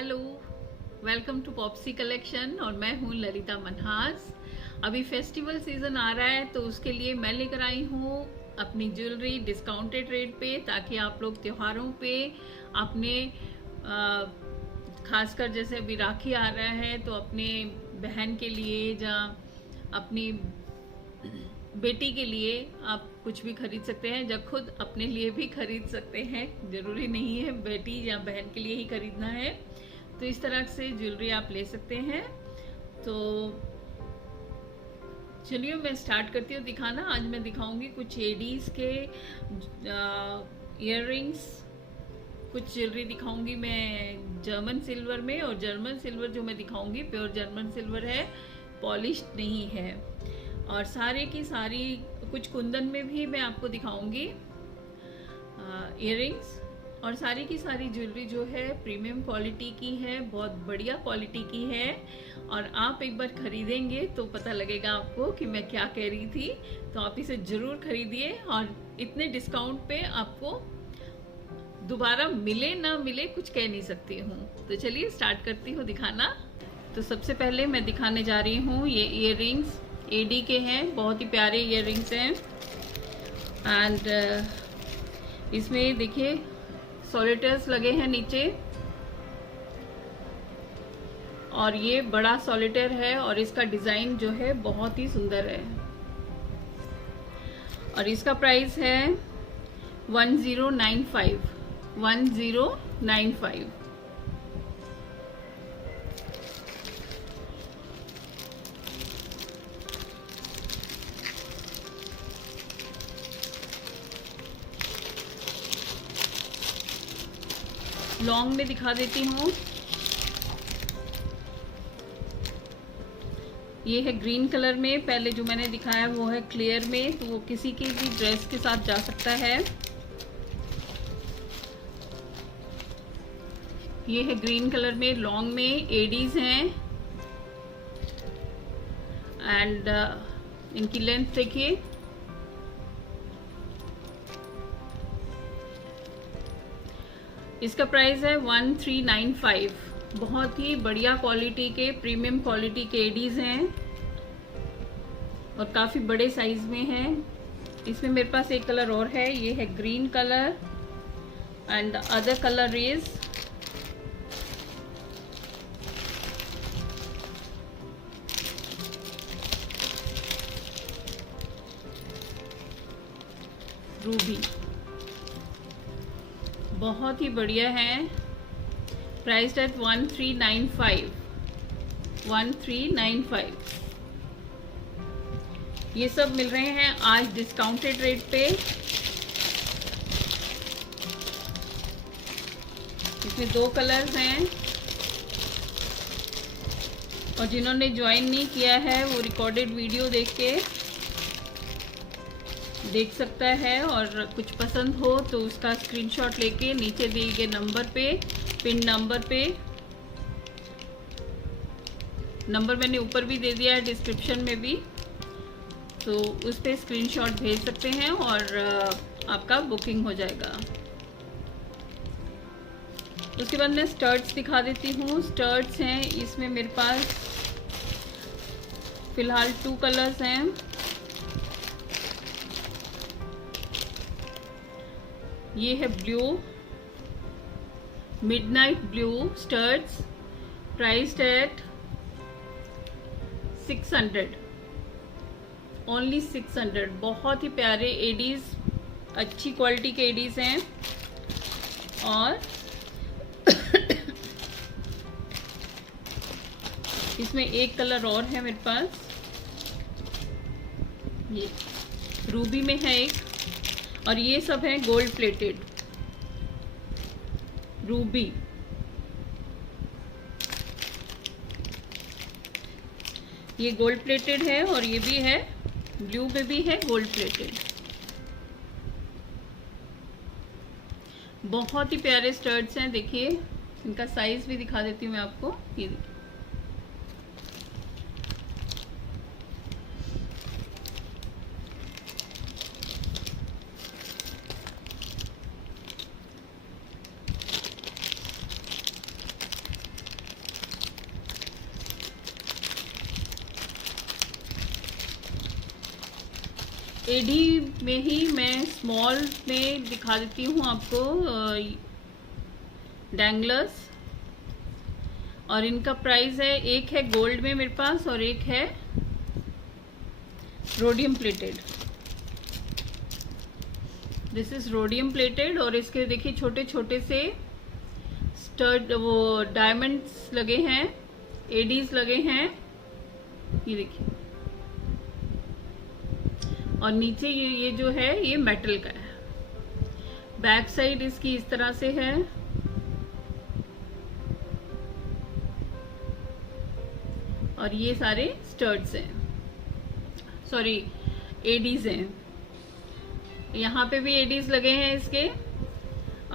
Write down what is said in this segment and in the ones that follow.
Hello, welcome to Popsy collection और मैं हूँ ललिता मनहास। अभी फेस्टिवल सीजन आ रहा है तो उसके लिए मैं लेकर आई हूँ अपनी ज्वेलरी डिस्काउंटेड रेट पे, ताकि आप लोग त्योहारों पे अपने खासकर जैसे अभी राखी आ रहा है तो अपने बहन के लिए या अपनी बेटी के लिए आप कुछ भी खरीद सकते हैं, या खुद अपने लिए भी खरीद सकते हैं। ज़रूरी नहीं है बेटी या बहन के लिए ही खरीदना है, तो इस तरह से ज्वेलरी आप ले सकते हैं। तो चलिए मैं स्टार्ट करती हूँ दिखाना। आज मैं दिखाऊंगी कुछ एडीज़ के इयररिंग्स, कुछ ज्वेलरी दिखाऊंगी मैं जर्मन सिल्वर में, और जर्मन सिल्वर जो मैं दिखाऊंगी प्योर जर्मन सिल्वर है, पॉलिश्ड नहीं है। और सारे की सारी कुछ कुंदन में भी मैं आपको दिखाऊंगी इयररिंग्स, और सारी की सारी ज्वेलरी जो है प्रीमियम क्वालिटी की है, बहुत बढ़िया क्वालिटी की है। और आप एक बार खरीदेंगे तो पता लगेगा आपको कि मैं क्या कह रही थी। तो आप इसे ज़रूर खरीदिए, और इतने डिस्काउंट पे आपको दोबारा मिले ना मिले कुछ कह नहीं सकती हूँ। तो चलिए स्टार्ट करती हूँ दिखाना। तो सबसे पहले मैं दिखाने जा रही हूँ ये इयररिंग्स एडी के हैं, बहुत ही प्यारे इयररिंग्स हैं। एंड इसमें देखिए सॉलिटर्स लगे हैं नीचे, और ये बड़ा सॉलिटर है, और इसका डिज़ाइन जो है बहुत ही सुंदर है। और इसका प्राइस है 1095। लॉन्ग में दिखा देती हूँ। ये है ग्रीन कलर में, पहले जो मैंने दिखाया वो है क्लियर में, तो वो किसी की भी ड्रेस के साथ जा सकता है। ये है ग्रीन कलर में, लॉन्ग में एडीज हैं। एंड इनकी लेंथ देखिए, इसका प्राइस है 1395। बहुत ही बढ़िया क्वालिटी के प्रीमियम क्वालिटी के एडीज हैं, और काफ़ी बड़े साइज में हैं। इसमें मेरे पास एक कलर और है, ये है green colour, and other colour is Ruby. बहुत ही बढ़िया है, प्राइस एट 1395। ये सब मिल रहे हैं आज डिस्काउंटेड रेट पे। इसमें 2 कलर्स हैं, और जिन्होंने ज्वाइन नहीं किया है वो रिकॉर्डेड वीडियो देख सकता है, और कुछ पसंद हो तो उसका स्क्रीनशॉट लेके नीचे दिए गए नंबर पे, पिन नंबर मैंने ऊपर भी दे दिया है डिस्क्रिप्शन में भी, तो उस पर स्क्रीनशॉट भेज सकते हैं और आपका बुकिंग हो जाएगा। उसके बाद मैं स्टर्ट्स दिखा देती हूँ। स्टर्ट्स हैं, इसमें मेरे पास फिलहाल 2 कलर्स हैं। ये है blue, midnight blue studs, priced at 600, only 600। बहुत ही प्यारे एडीज, अच्छी क्वालिटी के एडीज हैं। और इसमें एक कलर और है मेरे पास, ये रूबी में है एक, और ये सब है गोल्ड प्लेटेड रूबी। ये गोल्ड प्लेटेड है, और ये भी है ब्लू में भी है गोल्ड प्लेटेड। बहुत ही प्यारे स्टर्ट्स हैं। देखिए इनका साइज भी दिखा देती हूँ मैं आपको, ये देखिए। एडी में ही मैं स्मॉल में दिखा देती हूँ आपको डैंगलर्स, और इनका प्राइस है, एक है गोल्ड में मेरे पास और एक है rhodium plated. This is rhodium plated, और इसके देखिए छोटे छोटे से स्टड वो डायमंड्स लगे हैं, एडीज लगे हैं, ये देखिए। और नीचे ये जो है ये मेटल का है। बैक साइड इसकी इस तरह से है, और ये सारे स्टड्स हैं, सॉरी एडीज हैं। यहाँ पे भी एडीज लगे हैं इसके,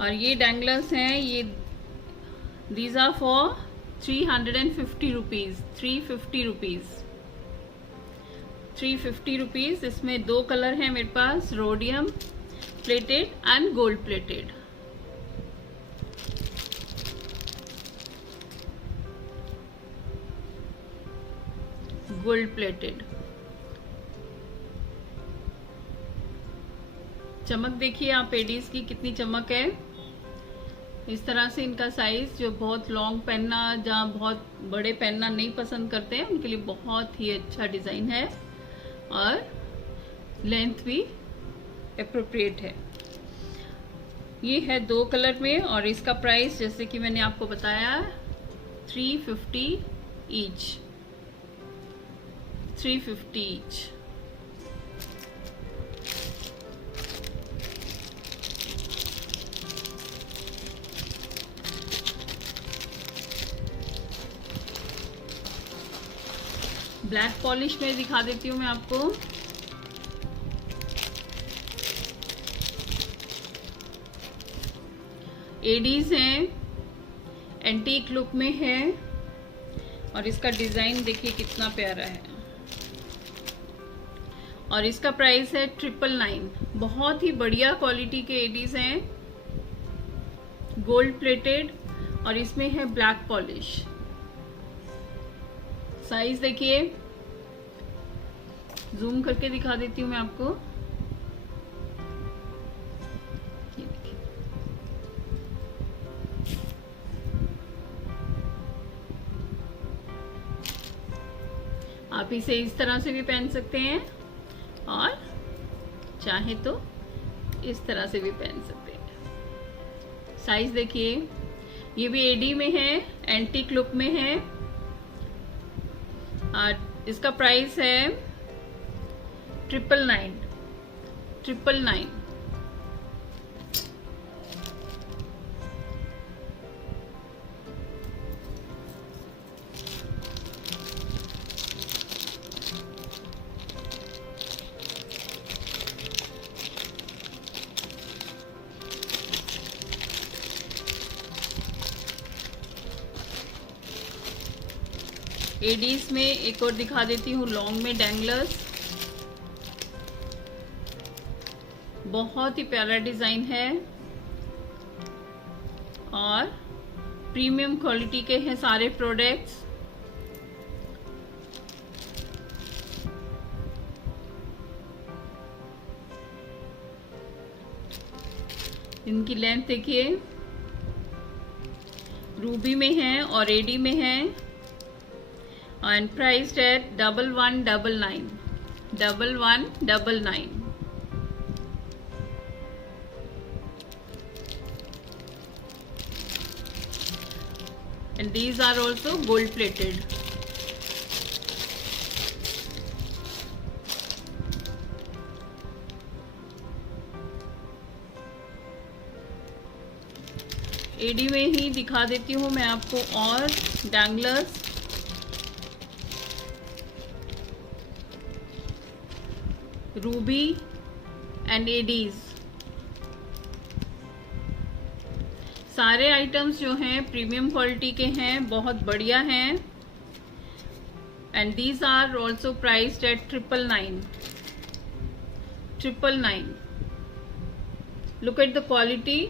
और ये डैंगलर्स हैं। ये these are for 350 rupees, 350 rupees, 350 rupees. इसमें दो कलर हैं मेरे पास, rhodium plated and gold plated. Gold plated. चमक देखिए आप एडीज की कितनी चमक है। इस तरह से इनका साइज, जो बहुत लॉन्ग पहनना, जहाँ बहुत बड़े पहनना नहीं पसंद करते हैं, उनके लिए बहुत ही अच्छा डिज़ाइन है, और लेंथ भी एप्रोप्रिएट है। ये है दो कलर में, और इसका प्राइस जैसे कि मैंने आपको बताया 350 ईच, 350 ईच। ब्लैक पॉलिश में दिखा देती हूँ मैं आपको। एडीज हैं, एंटीक लुक में है, और इसका डिजाइन देखिए कितना प्यारा है, और इसका प्राइस है 999। बहुत ही बढ़िया क्वालिटी के एडीज हैं, गोल्ड प्लेटेड, और इसमें है ब्लैक पॉलिश। साइज देखिए, जूम करके दिखा देती हूँ मैं आपको। ये देखिए, आप इसे इस तरह से भी पहन सकते हैं, और चाहे तो इस तरह से भी पहन सकते हैं। साइज देखिए, ये भी एडी में है, एंटीक लुक में है, और इसका प्राइस है 999। एडीज में एक और दिखा देती हूँ, लॉन्ग में डैंगलर्स। बहुत ही प्यारा डिजाइन है, और प्रीमियम क्वालिटी के हैं सारे प्रोडक्ट्स। इनकी लेंथ देखिए, रूबी में है और एडी में है, and priced at 1199, 1199। and these are also gold plated। AD में ही दिखा देती हूँ मैं आपको और डैंगलर्स। रूबी एंड एडीज, सारे आइटम्स जो हैं प्रीमियम क्वालिटी के हैं, बहुत बढ़िया हैं, and these are also priced at 999। Look at the quality,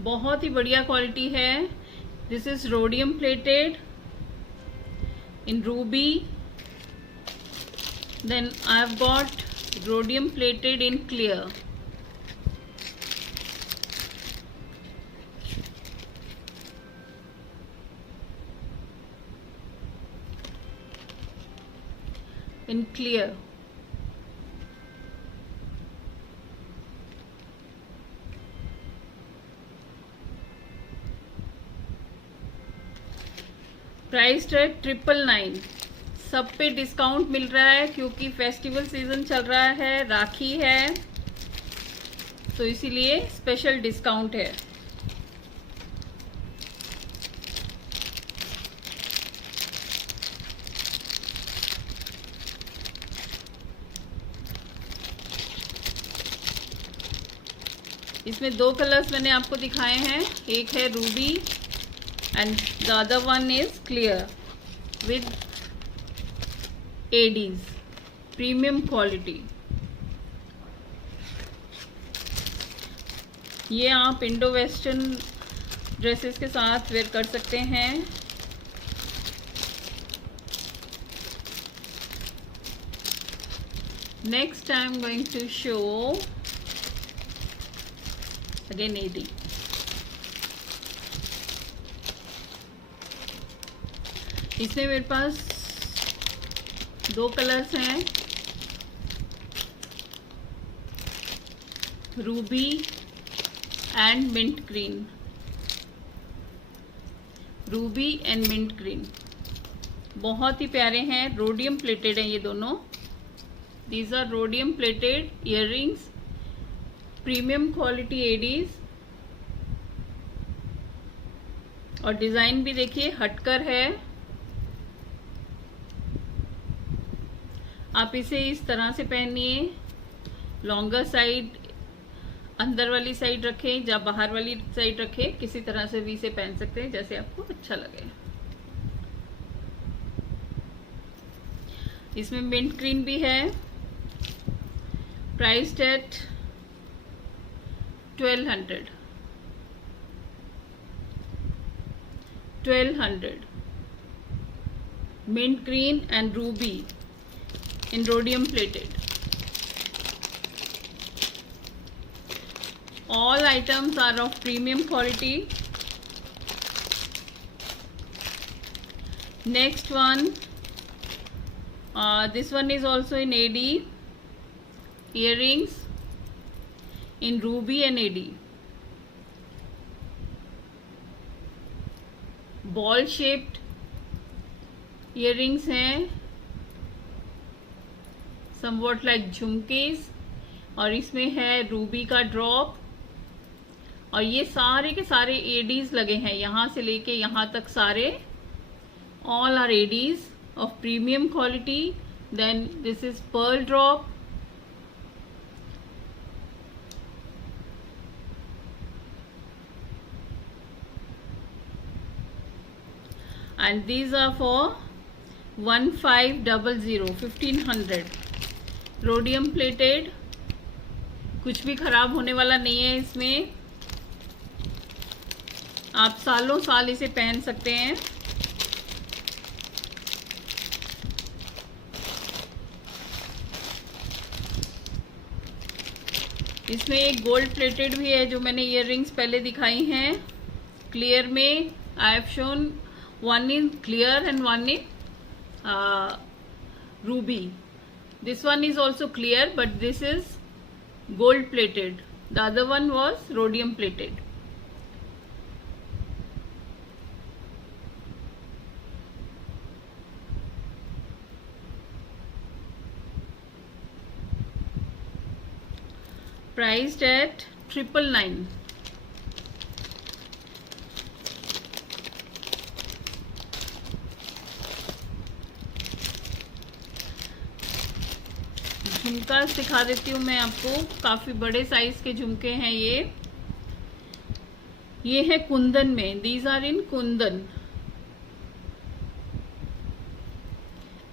बहुत ही बढ़िया क्वालिटी है। This is rhodium plated in ruby Then I have got rhodium plated in clear. In clear. Price at 999। सब पे डिस्काउंट मिल रहा है क्योंकि फेस्टिवल सीजन चल रहा है, राखी है, तो इसीलिए स्पेशल डिस्काउंट है। इसमें 2 कलर्स मैंने आपको दिखाए हैं, एक है ruby and the other one is clear with ADs, premium quality. ये आप इंडो वेस्टर्न ड्रेसेस के साथ वेयर कर सकते हैं। Next I am going to show again AD. इसमें मेरे पास 2 कलर्स हैं, ruby and mint green. Ruby and mint green बहुत ही प्यारे हैं, रोडियम प्लेटेड हैं ये दोनों। These are rhodium plated earrings, premium quality ADs, और डिजाइन भी देखिए हटकर है। आप इसे इस तरह से पहनिए, लॉन्गर साइड अंदर वाली साइड रखें या बाहर वाली साइड रखें, किसी तरह से भी इसे पहन सकते हैं जैसे आपको अच्छा लगे। इसमें मिंट ग्रीन भी है, priced eight 1200 mint green and ruby in rhodium plated. All items are of premium quality. Next one, this one is also in AD, earrings in ruby and AD. Ball shaped earrings हैं, somewhat like झुमकेस, और इसमें है Ruby का drop, और ये सारे के सारे एडीज लगे हैं, यहाँ से लेके यहाँ तक सारे, all are ADs of premium quality. Then this is pearl drop, and these are for 1500 rhodium plated। कुछ भी खराब होने वाला नहीं है इसमें, आप सालों साल इसे पहन सकते हैं। इसमें एक गोल्ड प्लेटेड भी है जो मैंने इयररिंग्स पहले दिखाई हैं क्लियर में। I have shown one in clear and one in ruby. This one is also clear, but this is gold plated. The other one was rhodium plated. Priced at 999. झुमका दिखा देती हूँ मैं आपको, काफी बड़े साइज के झुमके हैं ये है कुंदन में। These are in kundan,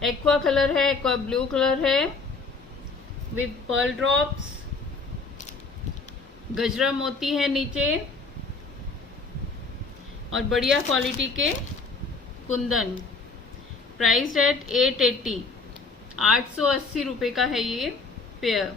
aqua colour है, एक्वा ब्लू कलर है, विद पर्ल ड्रॉप्स, गजरा मोती है नीचे, और बढ़िया क्वालिटी के कुंदन। Price at 880। 880 रुपये का है ये पेयर।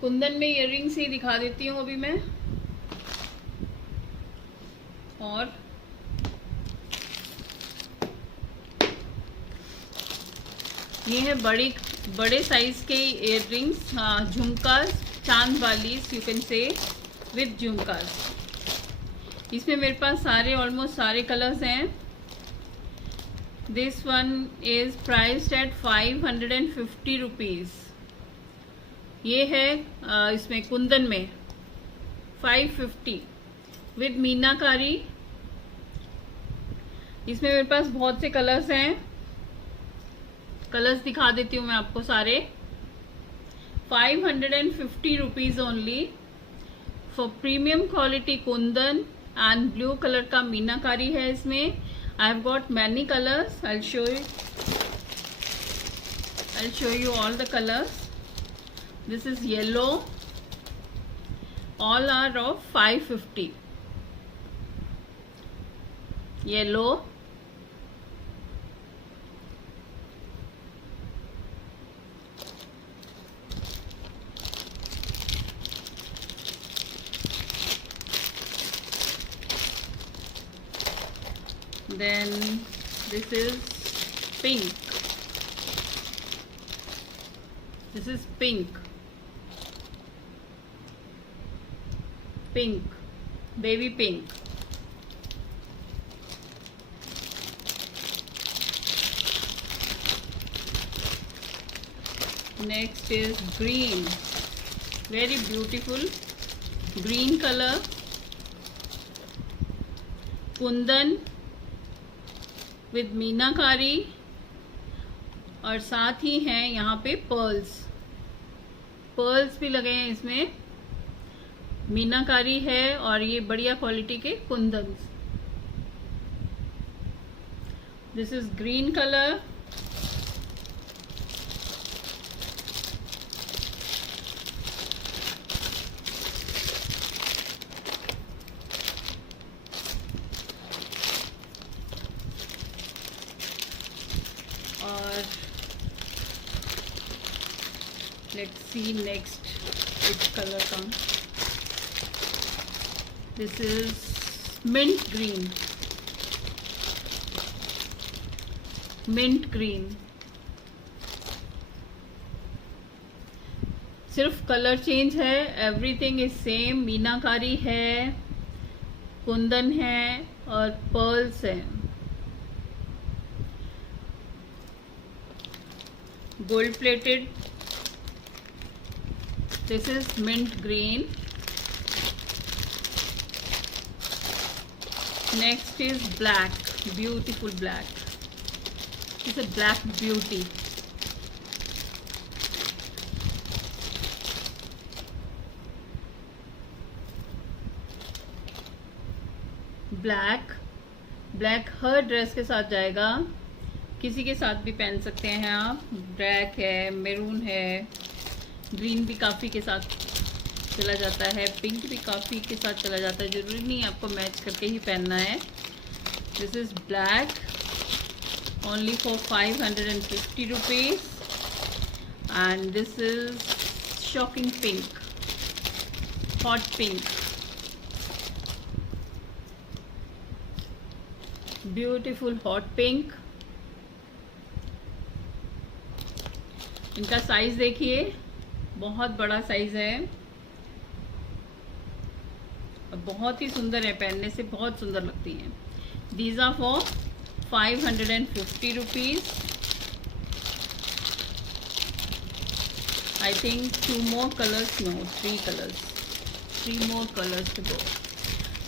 कुंदन में इयररिंग्स ही दिखा देती हूँ अभी मैं। और ये है बड़े साइज के इयररिंग्स, झुमकास, चांद वालीस यू कैन से विद झुमकास। इसमें मेरे पास ऑलमोस्ट सारे कलर्स हैं। This one is priced eight 550 rupees. ये है इसमें कुंदन में 550 विद मीनाकारी। इसमें मेरे पास बहुत से कलर्स हैं, कलर्स दिखा देती हूँ मैं आपको सारे। 550 rupees only for premium quality Kundan and blue colour का मीनाकारी है इसमें। I have got many colours, I will show you all the colours. This is yellow. All are of 550. Yellow. Then this is pink. This is pink. Pink, baby pink. Next is green, very beautiful green color, Kundan with मीनाकारी, और साथ ही हैं यहाँ पे pearls भी लगे हैं इसमें। मीनाकारी है और ये बढ़िया क्वालिटी के kundan. This is green colour. और let's see next which color comes. This is mint green. Mint green. सिर्फ कलर चेंज है, एवरीथिंग इज सेम। मीनाकारी है, कुंदन है और पर्ल्स है। Gold plated. This is mint green. Next is black, beautiful black. It's a black beauty. Black her dress के साथ जाएगा, किसी के साथ भी पहन सकते हैं आप। ब्लैक है, मैरून है, ग्रीन भी काफ़ी के साथ चला जाता है, पिंक भी काफ़ी के साथ चला जाता है, ज़रूरी नहीं आपको मैच करके ही पहनना है। This is black only for 550 rupees and this is shocking pink, hot pink, beautiful hot pink. इनका साइज़ देखिए, बहुत बड़ा साइज़ है, बहुत ही सुंदर है, पहनने से बहुत सुंदर लगती हैं। These are for 550 rupees. I think 2 more colors, no 3 colors, 3 more colors to go.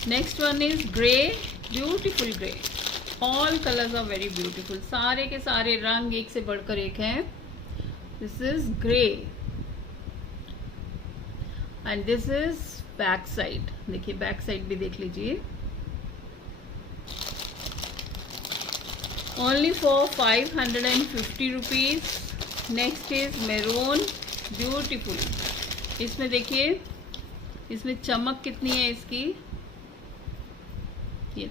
Next one is grey, beautiful grey. All colors are very beautiful. सारे के सारे रंग एक से बढ़कर एक हैं। This is grey. And this is back side. देखिए बैक साइड भी देख लीजिए। Only for 550 rupees. Next is maroon, beautiful. इसमें देखिए, इसमें चमक कितनी है इसकी, ये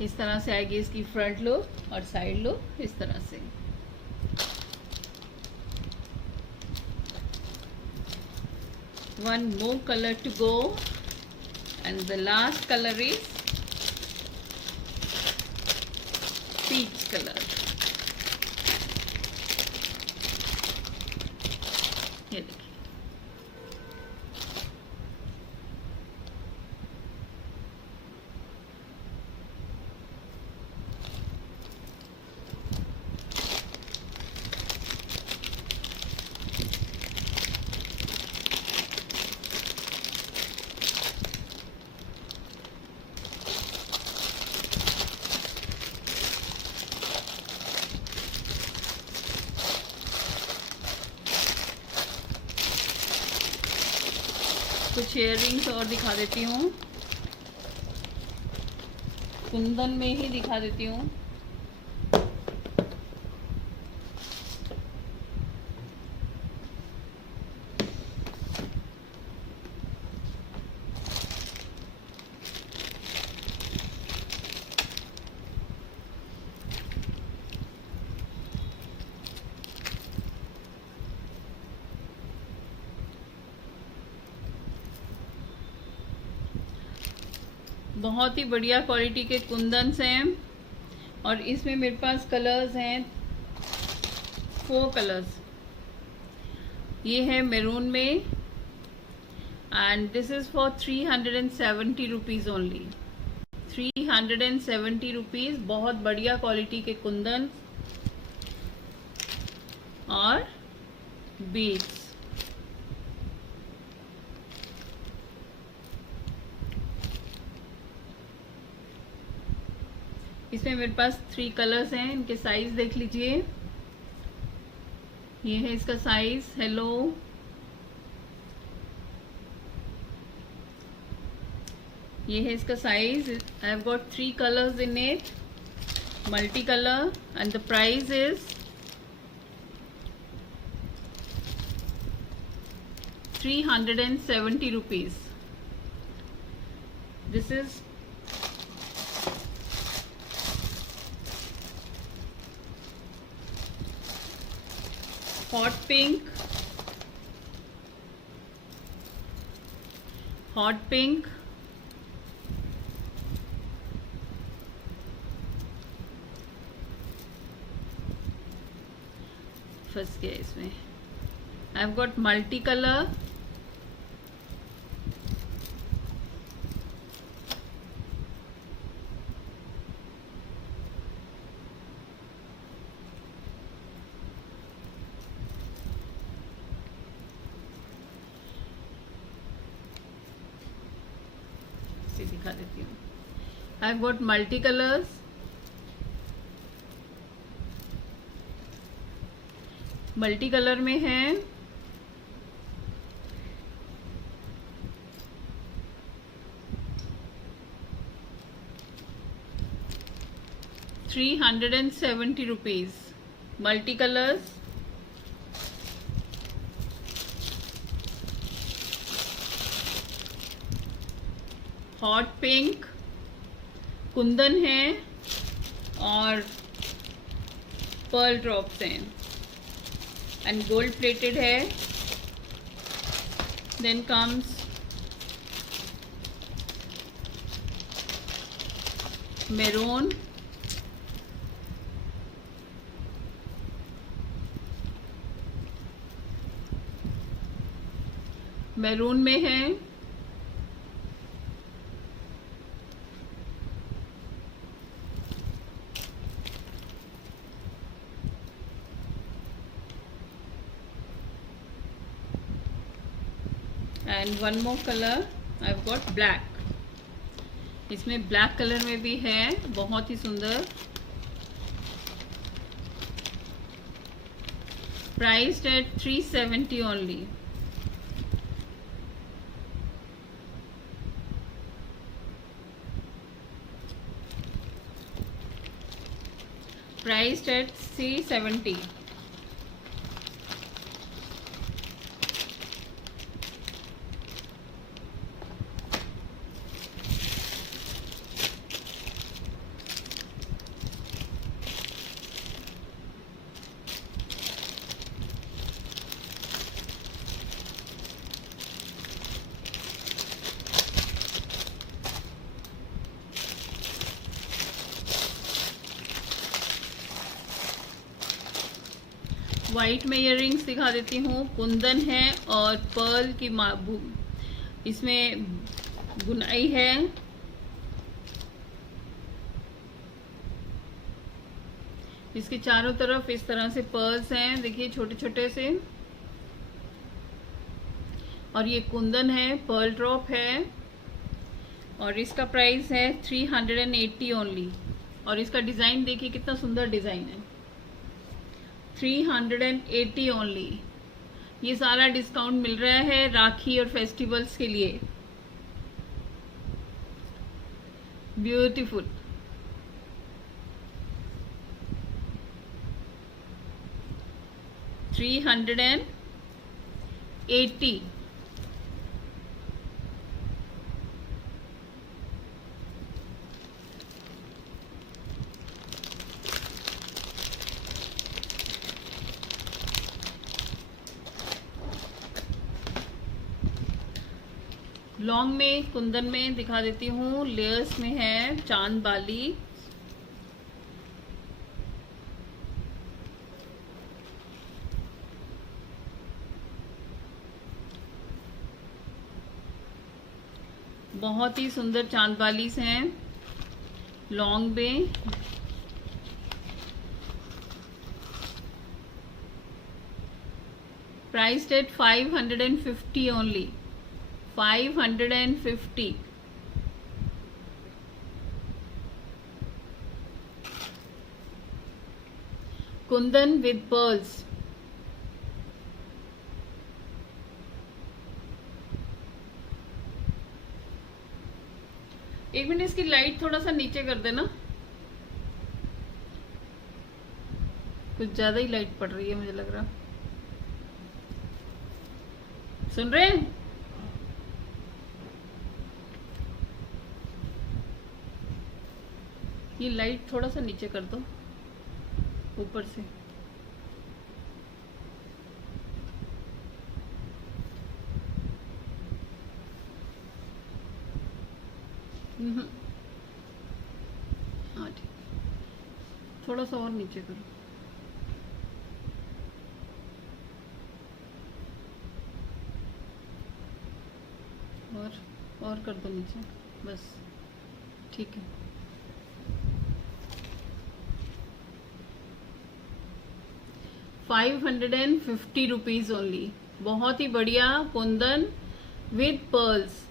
इस तरह से आएगी इसकी फ्रंट लुक और साइड लुक इस तरह से। One more color to go, and the last color is peach color. ये देखिए, कुछ इयररिंग्स और दिखा देती हूँ, कुंदन में ही दिखा देती हूँ। बहुत ही बढ़िया क्वालिटी के कुंदन्स हैं, और इसमें मेरे पास कलर्स हैं 4 कलर्स। ये है मैरून में, and this is for 370 rupees only. 370 rupees. बहुत बढ़िया क्वालिटी के कुंदन और बीड्स। इसमें मेरे पास 3 कलर्स हैं, इनके साइज देख लीजिए। ये है इसका साइज, हेलो। ये है इसका size. I have got 3 colours in it, multi colour, and the price is 370 rupees. This is hot pink, hot pink, फंस गया इसमें। I have got multi colour, दिखा देती हूँ। I have got multi colours, multi colour में है 370 rupees. Multi colours, hot pink, Kundan है और पर्ल ड्रॉप्स हैं, एंड गोल्ड प्लेटेड है। देन कम्स मैरून, मैरून में है and one more color, I've got black. इसमें ब्लैक कलर में भी है, बहुत ही सुंदर। Priced eight 370 only. Priced eight 370। White में इयररिंग्स दिखा देती हूँ। कुंदन है और पर्ल की इसमें बुनाई है। इसके चारों तरफ इस तरह से पर्ल्स हैं, देखिए छोटे छोटे से। और ये कुंदन है, पर्ल ड्रॉप है और इसका प्राइस है 380 ओनली। और इसका डिज़ाइन देखिए कितना सुंदर डिज़ाइन है। 380 ओनली। ये सारा डिस्काउंट मिल रहा है राखी और फेस्टिवल्स के लिए। ब्यूटीफुल। $380। लॉन्ग में कुंदन में दिखा देती हूँ, लेयर्स में है चांद बाली। बहुत ही सुंदर चांद बालीस हैं लॉन्ग में। Priced eight 550 only. 550। Kundan with pearls. एक मिनट, इसकी लाइट थोड़ा सा नीचे कर देना, कुछ ज्यादा ही लाइट पड़ रही है मुझे लग रहा। सुन रहे हैं? ये लाइट थोड़ा सा नीचे कर दो ऊपर से। हाँ ठीक, थोड़ा सा और नीचे करो। और कर दो नीचे, बस ठीक है। ₹550 ओनली। बहुत ही बढ़िया कुंदन विद पर्ल्स।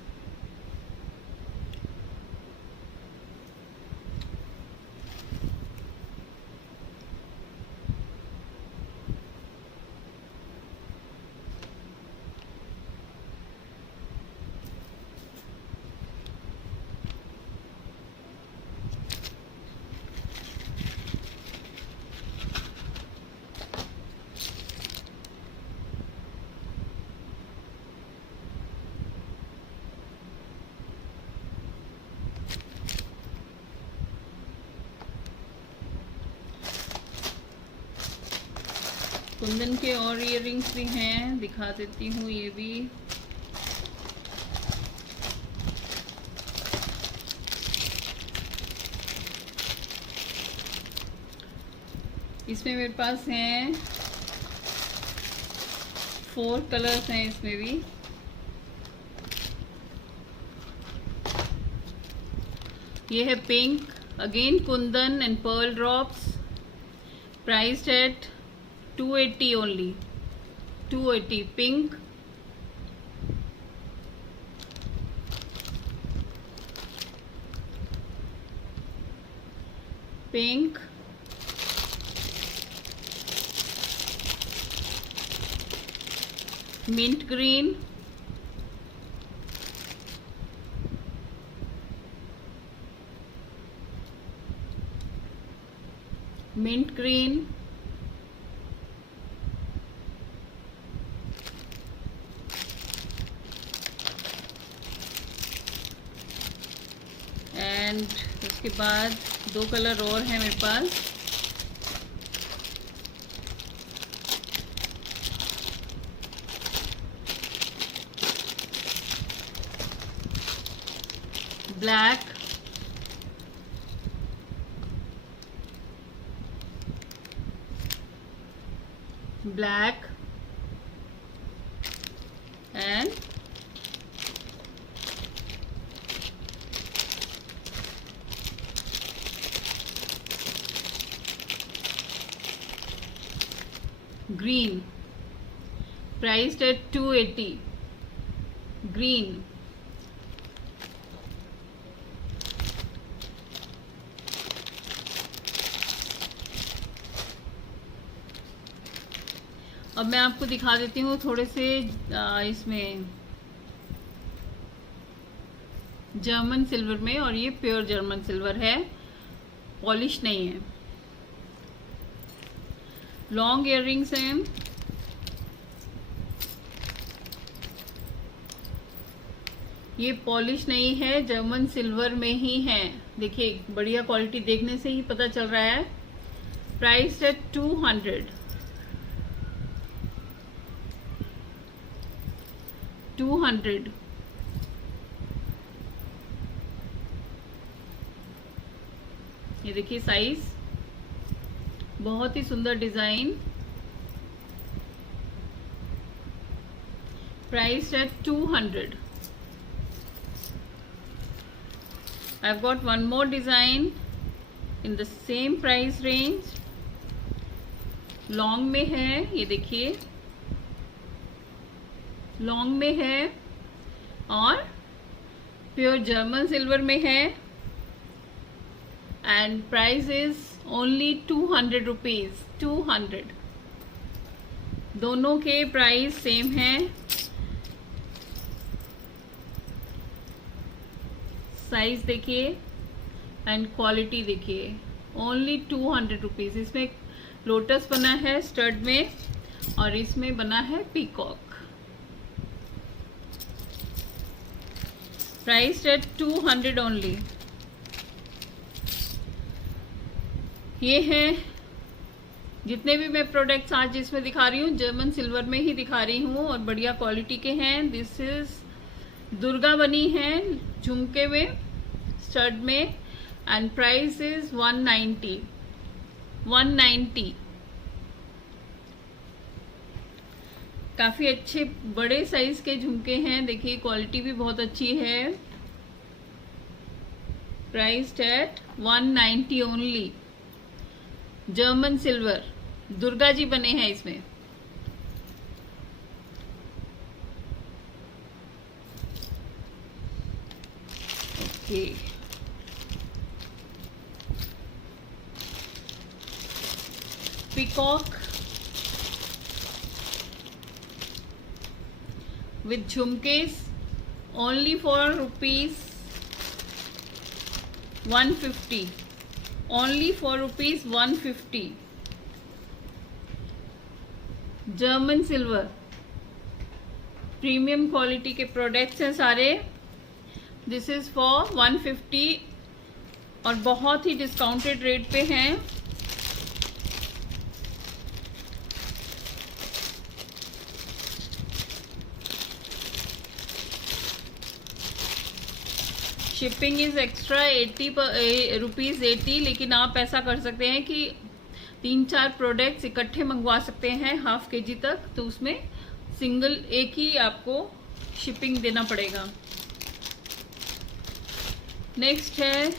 कुंदन के और इयररिंग्स भी हैं, दिखा देती हूँ ये भी। इसमें मेरे पास हैं 4 कलर्स हैं इसमें भी। ये है pink, again kundan and pearl drops. Priced at 280 only. 280 pink. Pink, mint green, mint green, and उसके बाद 2 कलर और हैं मेरे पास। Black, black and green, priced at 280. Green, अब मैं आपको दिखा देती हूँ थोड़े से इसमें जर्मन सिल्वर में, और ये प्योर जर्मन सिल्वर है, पॉलिश नहीं है। लॉन्ग इयररिंग्स हैं, ये पॉलिश नहीं है, जर्मन सिल्वर में ही है। देखिए बढ़िया क्वालिटी देखने से ही पता चल रहा है। प्राइस है 200। ये देखिए साइज, बहुत ही सुंदर डिजाइन। प्राइस है 200। I've got one more design in the same price range. Long में है, ये देखिए लॉन्ग में है और प्योर जर्मन सिल्वर में है, and price is only 200 rupees. 200। दोनों के प्राइस सेम है। साइज देखिए एंड क्वालिटी देखिए, ओनली 200 रुपीज। इसमें लोटस बना है स्टड में और इसमें बना है पीकॉक। Price at 200 only. ये है जितने भी मैं प्रोडक्ट्स आज इसमें दिखा रही हूँ, जर्मन सिल्वर में ही दिखा रही हूँ और बढ़िया क्वालिटी के हैं। दिस इज दुर्गा बनी है झुमके में, स्टड में, एंड प्राइस इज 190। 190। काफी अच्छे बड़े साइज के झुमके हैं, देखिए क्वालिटी भी बहुत अच्छी है। Price at 190 only. German silver, Durga ji बने हैं इसमें। ओके, पीकॉक with झुमकेस only for rupees 150। only for rupees 150। German silver premium quality के प्रोडक्ट्स हैं सारे। दिस इज फॉर 150 और बहुत ही डिस्काउंटेड रेट पे हैं। शिपिंग इज एक्स्ट्रा 80 रुपीज़ 80, लेकिन आप ऐसा कर सकते हैं कि 3-4 प्रोडक्ट्स इकट्ठे मंगवा सकते हैं हाफ केजी तक, तो उसमें सिंगल एक ही आपको शिपिंग देना पड़ेगा। नेक्स्ट है,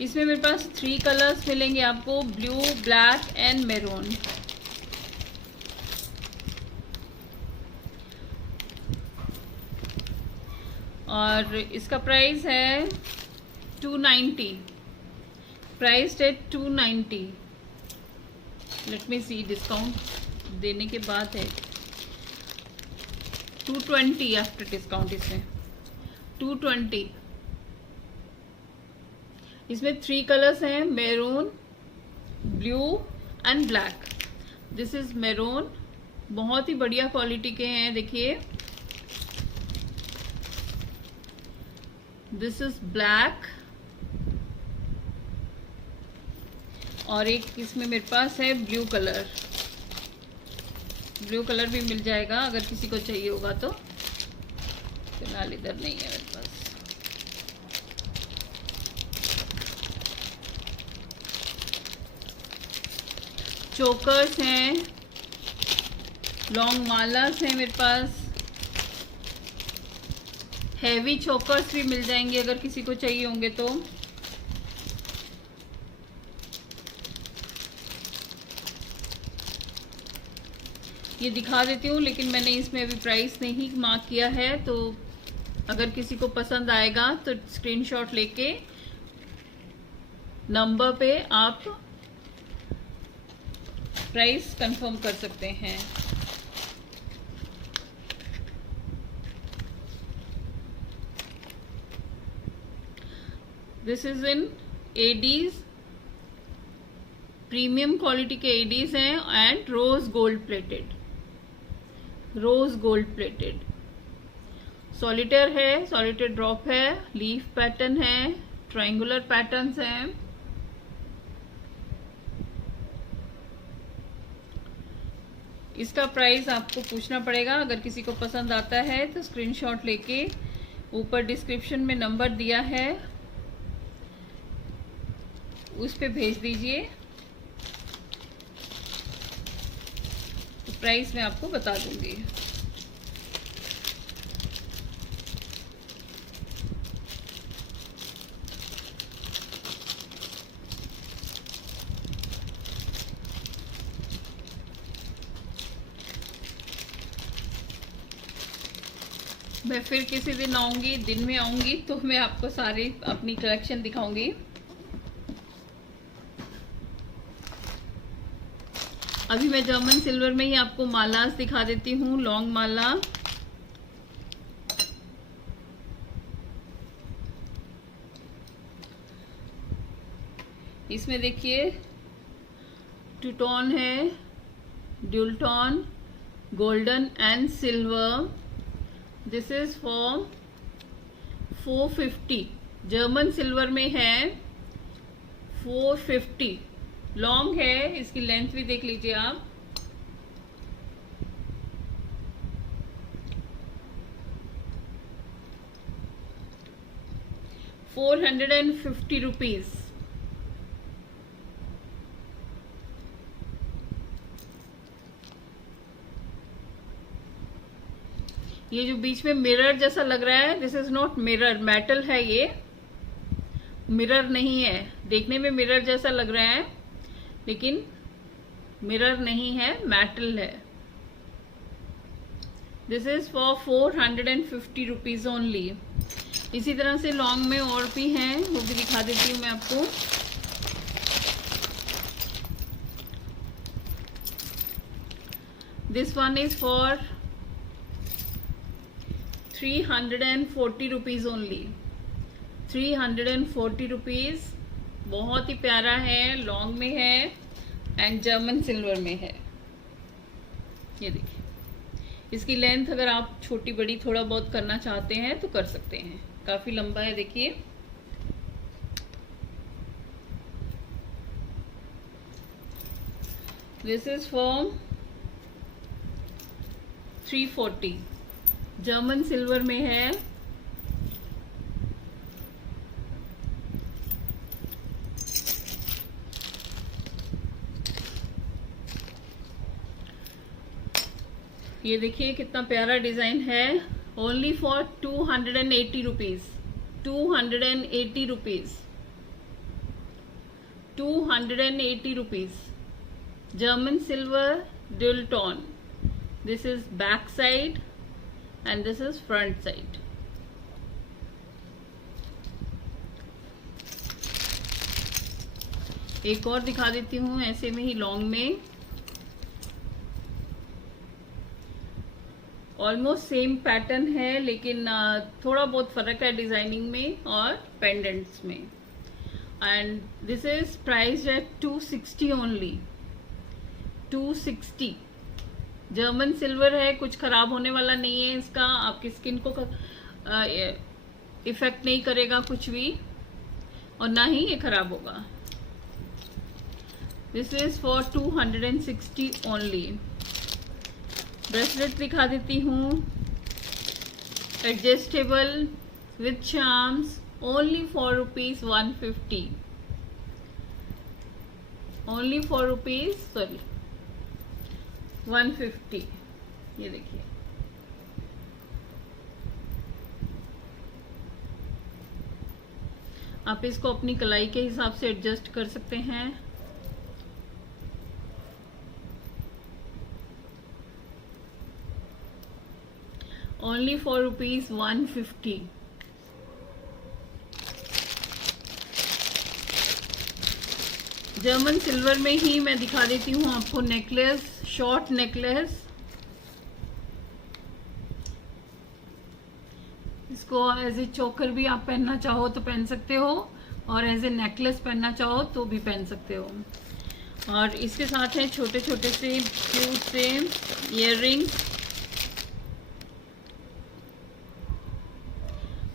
इसमें मेरे पास 3 कलर्स मिलेंगे आपको, ब्लू, ब्लैक एंड मैरून। और इसका प्राइस है 290। Priced at 290. Let me see, discount देने के बाद है 220 आफ्टर डिस्काउंट. इसमें 220. इसमें 3 कलर्स हैं, maroon, blue and black. This is maroon, बहुत ही बढ़िया क्वालिटी के हैं. देखिए, दिस इज ब्लैक, और एक इसमें मेरे पास है ब्लू कलर. ब्लू कलर भी मिल जाएगा अगर किसी को चाहिए होगा तो. फिलहाल इधर नहीं है मेरे पास. चोकर्स हैं, लॉन्ग मालास हैं मेरे पास. हैवी चोकर्स भी मिल जाएंगे अगर किसी को चाहिए होंगे तो. ये दिखा देती हूँ, लेकिन मैंने इसमें अभी प्राइस नहीं मार्क किया है, तो अगर किसी को पसंद आएगा तो स्क्रीनशॉट लेके नंबर पे आप प्राइस कंफर्म कर सकते हैं. This is in ADs, premium quality के एडीज हैं and rose gold plated. Rose gold plated solitaire है, सॉलिटेयर ड्रॉप है, लीफ पैटर्न है, ट्रायंगुलर पैटर्न्स हैं. इसका प्राइस आपको पूछना पड़ेगा. अगर किसी को पसंद आता है तो स्क्रीनशॉट लेके ऊपर डिस्क्रिप्शन में नंबर दिया है उस पे भेज दीजिए, तो प्राइस मैं आपको बता दूंगी. मैं फिर किसी दिन आऊंगी, दिन में आऊंगी, तो मैं आपको सारी अपनी कलेक्शन दिखाऊंगी. अभी मैं जर्मन सिल्वर में ही आपको मालास दिखा देती हूँ. लॉन्ग माला, इसमें देखिए टू टोन है, dual tone, golden and silver. This is for 450. German silver में है 450. लॉन्ग है, इसकी लेंथ भी देख लीजिए आप. ₹450. ये जो बीच में मिरर जैसा लग रहा है, this is not mirror, metal है. ये मिरर नहीं है. देखने में मिरर जैसा लग रहा है लेकिन मिरर नहीं है, मेटल है. This is for ₹450 only. इसी तरह से लॉन्ग में और भी हैं, वो भी दिखा देती हूँ मैं आपको. This one is for ₹340 only. ₹340. बहुत ही प्यारा है, लॉन्ग में है एंड जर्मन सिल्वर में है. ये देखिए, इसकी लेंथ अगर आप छोटी बड़ी थोड़ा बहुत करना चाहते हैं तो कर सकते हैं. काफी लंबा है. देखिए, this is for 340. German silver में है. ये देखिए कितना प्यारा डिजाइन है. Only for ₹280. ₹280. ₹280. German silver dual tone. This is back side and this is front side. एक और दिखा देती हूँ ऐसे में ही लॉन्ग में। ऑलमोस्ट सेम पैटर्न है, लेकिन थोड़ा बहुत फर्क है डिजाइनिंग में और पेंडेंट्स में। And this is price at 260 only, 260। German silver है, कुछ खराब होने वाला नहीं है इसका, आपकी स्किन को इफेक्ट नहीं करेगा कुछ भी, और ना ही ये खराब होगा। This is for 260 only. Bracelet दिखा देती हूँ, adjustable with charms, only for ₹150, only for ₹150। ये देखिए, आप इसको अपनी कलाई के हिसाब से एडजस्ट कर सकते हैं। Only for ₹150। जर्मन सिल्वर में ही मैं दिखा देती हूँ आपको नेकलेस, शॉर्ट नेकलेस। इसको एज ए चोकर भी आप पहनना चाहो तो पहन सकते हो, और एज ए नेकलेस पहनना चाहो तो भी पहन सकते हो। और इसके साथ है छोटे छोटे से क्यूट से earrings.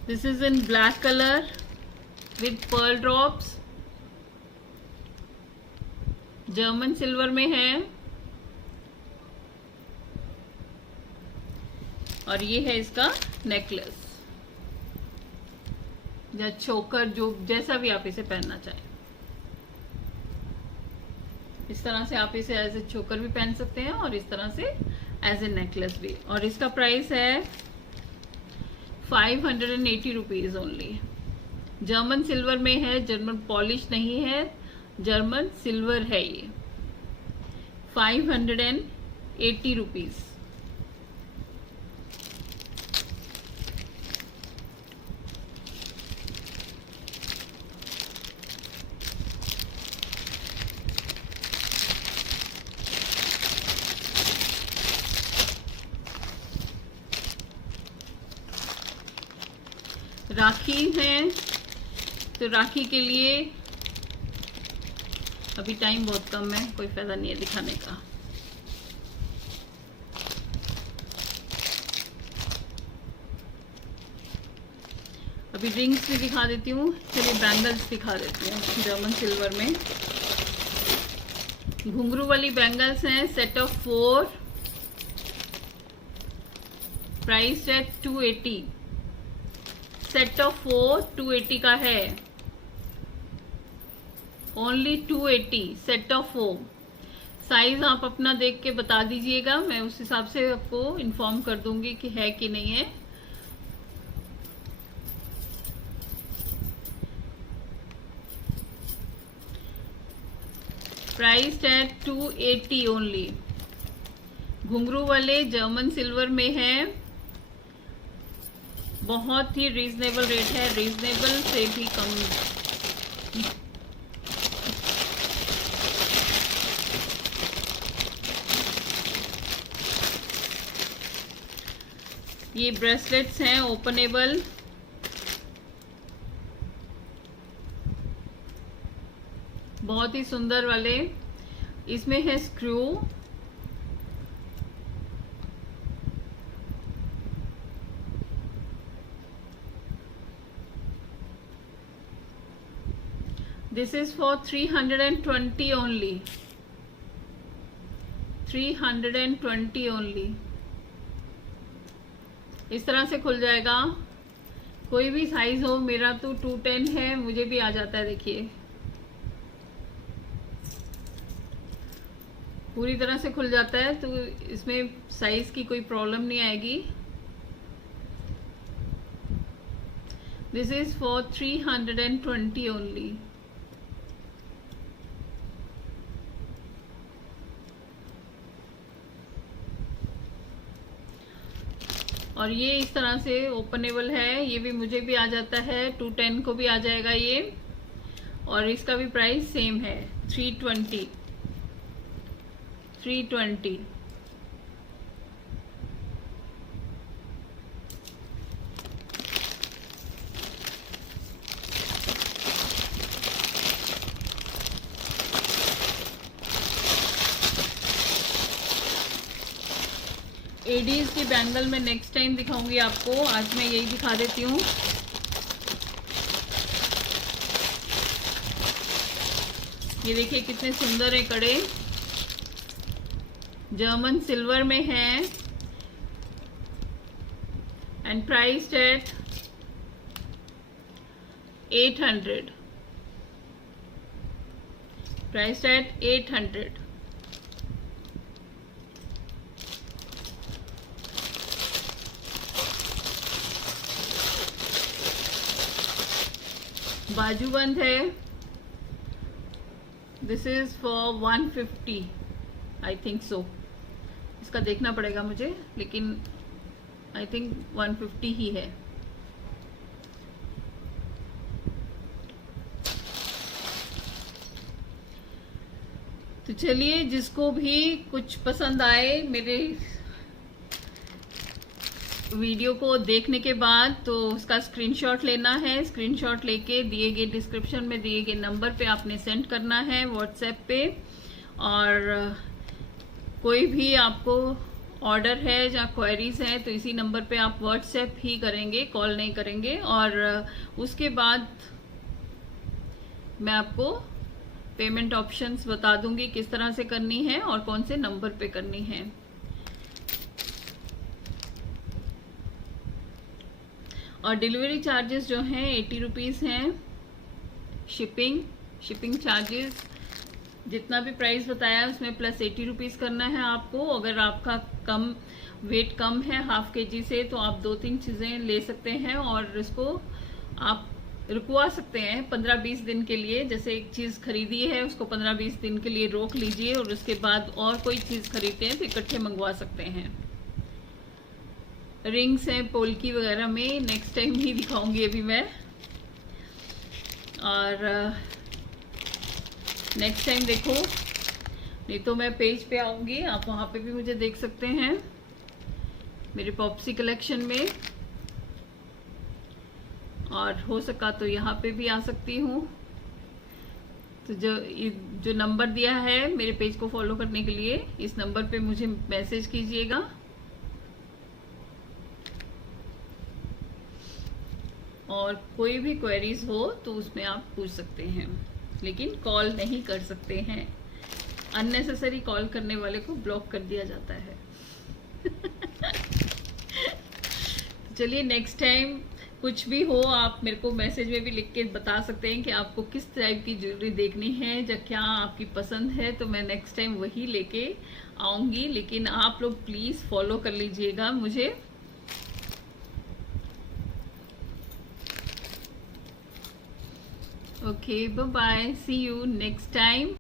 This is in black colour with pearl drops, German silver में है, और ये है इसका नेकलेस या चोकर, जो जैसा भी आप इसे पहनना चाहें। इस तरह से आप इसे एज ए चोकर भी पहन सकते हैं और इस तरह से एज ए नेकलेस भी। और इसका प्राइस है 580 रुपीज ओनली। जर्मन सिल्वर में है, जर्मन पॉलिश नहीं है, जर्मन सिल्वर है ये। 580 रुपीज। राखी है, तो राखी के लिए अभी टाइम बहुत कम है, कोई फायदा नहीं है दिखाने का। अभी रिंग्स भी दिखा देती हूँ। चलिए बैंगल्स दिखा देती हूँ। जर्मन सिल्वर में घुंघरू वाली बैंगल्स हैं, set of 4, price at 280। Set of 4 280 का है, ओनली 280 सेट ऑफ 4। साइज आप अपना देख के बता दीजिएगा, मैं उस हिसाब से आपको इन्फॉर्म कर दूंगी कि है कि नहीं है। Price at 280 only. घुंघरू वाले जर्मन सिल्वर में है, बहुत ही रीजनेबल रेट है, रीजनेबल से भी कम। ये ब्रेसलेट्स हैं ओपनेबल, बहुत ही सुंदर वाले। इसमें है screw, this is for 320 only, 320 only. इस तरह से खुल जाएगा, कोई भी साइज हो। मेरा तो 210 है, मुझे भी आ जाता है। देखिए पूरी तरह से खुल जाता है, तो इसमें साइज की कोई प्रॉब्लम नहीं आएगी। This is for 320 only. और ये इस तरह से ओपनेबल है, ये भी मुझे भी आ जाता है, 210 को भी आ जाएगा ये। और इसका भी प्राइस सेम है, 320 320 एडीज की बैंगल मैं नेक्स्ट टाइम दिखाऊंगी आपको, आज मैं यही दिखा देती हूँ। ये देखिए कितने सुंदर है कड़े, जर्मन सिल्वर में है and priced eight 800, priced eight 800। बाजूबंद है, this is for 150 I think so, इसका देखना पड़ेगा मुझे, लेकिन आई थिंक 150 ही है। तो चलिए, जिसको भी कुछ पसंद आए मेरे वीडियो को देखने के बाद, तो उसका स्क्रीनशॉट लेना है। स्क्रीनशॉट लेके दिए गए डिस्क्रिप्शन में दिए गए नंबर पे आपने सेंड करना है व्हाट्सएप पे। और कोई भी आपको ऑर्डर है या क्वेरीज है तो इसी नंबर पे आप व्हाट्सएप ही करेंगे, कॉल नहीं करेंगे। और उसके बाद मैं आपको पेमेंट ऑप्शंस बता दूंगी किस तरह से करनी है और कौन से नंबर पे करनी है। और डिलीवरी चार्जेस जो हैं 80 रुपीज़ हैं। शिपिंग चार्जेस जितना भी प्राइस बताया उसमें प्लस 80 रुपीज़ करना है आपको। अगर आपका वेट कम है हाफ केजी से, तो आप 2-3 चीज़ें ले सकते हैं और इसको आप रुकवा सकते हैं 15-20 दिन के लिए। जैसे एक चीज़ खरीदी है उसको 15-20 दिन के लिए रोक लीजिए और उसके बाद और कोई चीज़ खरीदते हैं तो इकट्ठे मंगवा सकते हैं। रिंग्स हैं पोल्की वगैरह में, नेक्स्ट टाइम ही दिखाऊंगी अभी मैं। और नेक्स्ट टाइम देखो, नहीं तो मैं पेज पे आऊंगी, आप वहां पे भी मुझे देख सकते हैं मेरे पॉप्सी कलेक्शन में। और हो सका तो यहाँ पे भी आ सकती हूँ। तो जो नंबर दिया है मेरे पेज को फॉलो करने के लिए, इस नंबर पे मुझे मैसेज कीजिएगा। और कोई भी क्वेरीज हो तो उसमें आप पूछ सकते हैं, लेकिन कॉल नहीं कर सकते हैं। अननेसेसरी कॉल करने वाले को ब्लॉक कर दिया जाता है। चलिए, नेक्स्ट टाइम कुछ भी हो आप मेरे को मैसेज में भी लिख के बता सकते हैं कि आपको किस टाइप की ज्वेलरी देखनी है या क्या आपकी पसंद है, तो मैं नेक्स्ट टाइम वही लेके आऊंगी। लेकिन आप लोग प्लीज फॉलो कर लीजिएगा मुझे। Okay, bye bye. See you next time.